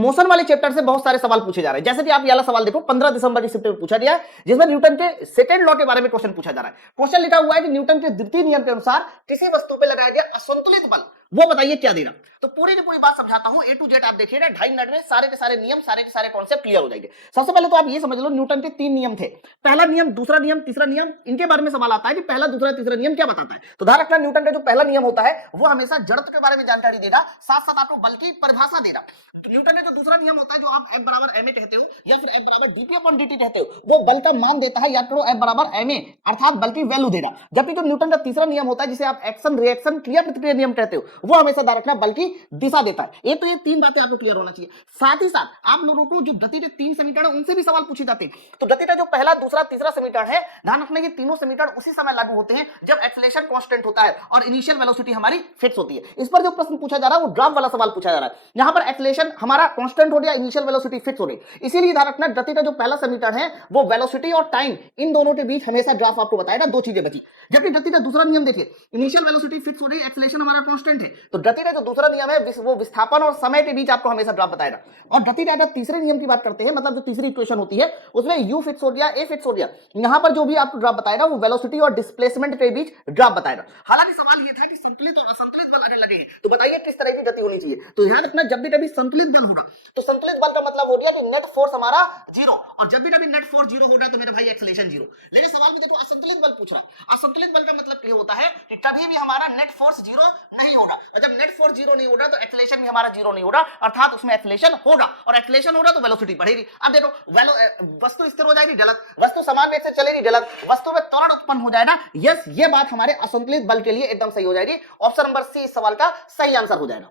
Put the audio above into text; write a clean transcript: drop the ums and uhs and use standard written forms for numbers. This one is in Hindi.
मोशन वाले चैप्टर से बहुत सारे सवाल पूछे जा रहे हैं। जैसे कि आप ये वाला सवाल देखो, 15 दिसंबर की शिफ्ट में पूछा गया है, जिसमें न्यूटन के सेकंड लॉ के बारे में क्वेश्चन पूछा जा रहा है। क्वेश्चन लिखा हुआ है कि न्यूटन के द्वितीय नियम के अनुसार किसी वस्तु पर लगाया गया असंतुलित बल, वो बताइए क्या देगा। तो पूरी की पूरी बात समझाता हूं, ए टू जेड आप देखिए ना, 2.5 मिनट में सारे के सारे नियम, सारे के सारे कॉन्सेप्ट क्लियर हो जाएंगे। सबसे पहले तो आप ये समझ लो, न्यूटन के 3 नियम थे। पहला नियम, दूसरा नियम, तीसरा नियम, इनके बारे में सवाल आता है कि पहला, दूसरा, तीसरा नियम क्या बताता है। तो ध्यान रखना, न्यूटन का जो पहला नियम होता है वो हमेशा जड़त्व के बारे में जानकारी देगा, साथ साथ आपको बल की परिभाषा देगा। न्यूटन का जो दूसरा नियम होता है, जो आप F बराबर ma कहते हो या फिर F बराबर dp अपॉन dt कहते हो, वो बल का मान देता है, या फिर F बराबर ma अर्थात बल की वैल्यू देगा। जबकि जो न्यूटन का तीसरा नियम होता है, जिसे आप एक्शन रिएक्शन क्रिया प्रतिक्रिया नियम कहते हो, वो हमेशा ध्यान रखना बल की दिशा देता है। ये तो ये 3 बातें आपको क्लियर होना चाहिए। साथ ही साथ आप लोगों को जो गति के 3 समीकरण है उनसे भी सवाल पूछे जाते हैं। तो गति का जो पहला, दूसरा, तीसरा समीकरण है, ध्यान रखना ये तीनों समीकरण उसी समय लागू होते हैं जब एक्सेलरेशन कांस्टेंट होता है और इनिशियल वेलोसिटी हमारी फिक्स होती है। इस पर जो प्रश्न पूछा जा रहा है वो ड्राफ्ट वाला सवाल पूछा जा रहा है। यहां पर एक्सेलरेशन हमारा कांस्टेंट हो गया, इनिशियल वेलोसिटी फिक्स हो गई। इसीलिए ध्यान रखना, गति का जो पहला समीकरण है वो वेलोसिटी और टाइम, इन दोनों के बीच हमेशा ड्राफ्ट आपको बताएगा, दो चीजें बची। जबकि गति का दूसरा नियम देखिए, इनिशियल वेलोसिटी फिक्स हो गई, एक्सेलरेशन हमारा कांस्टेंट है, तो गति का जो दूसरा नियम है वो विस्थापन और समय के बीच आपको हमेशा ड्राफ्ट बताएगा। और गति का तीसरे नियम की बात करते हैं, मतलब जो तीसरी इक्वेशन होती है उसमें u फिक्स हो गया, a फिक्स हो गया, यहां पर जो भी आपको ड्राफ्ट बताएगा वो वेलोसिटी और डिस्प्लेसमेंट के बीच ड्राफ्ट बताएगा। हालांकि सवाल ये था कि संतुलित और असंतुलित बल अगर लगे हैं तो बताइए किस तरह की गति होनी चाहिए। तो ध्यान रखना, जब भी कभी संतुलित बल होगा तो संतुलित बल का मतलब हो गया कि नेट फोर्स हमारा 0, और जब भी कभी नेट फोर्स 0 होगा तो मेरे भाई एक्सेलरेशन 0। लेकिन सवाल में देखो असंतुलित बल पूछ रहा है। असंतुलित बल का मतलब ये होता है कि कभी भी हमारा नेट फोर्स 0 नहीं होगा, और जब नेट फोर्स 0 नहीं होगा तो एक्सेलरेशन भी हमारा 0 नहीं होगा, अर्थात उसमें एक्सेलरेशन होगा, और एक्सेलरेशन होगा तो वेलोसिटी बढ़ेगी। अब देखो, वस्तु स्थिर हो जाएगी, गलत। वस्तु समान वेग से चलेगी, गलत। वस्तु में त्वरण उत्पन्न हो जाएगा, यस, ये बात हमारे असंतुलित बल के लिए एकदम सही हो जाएगी। ऑप्शन नंबर सी इस सवाल का सही आंसर हो जाएगा।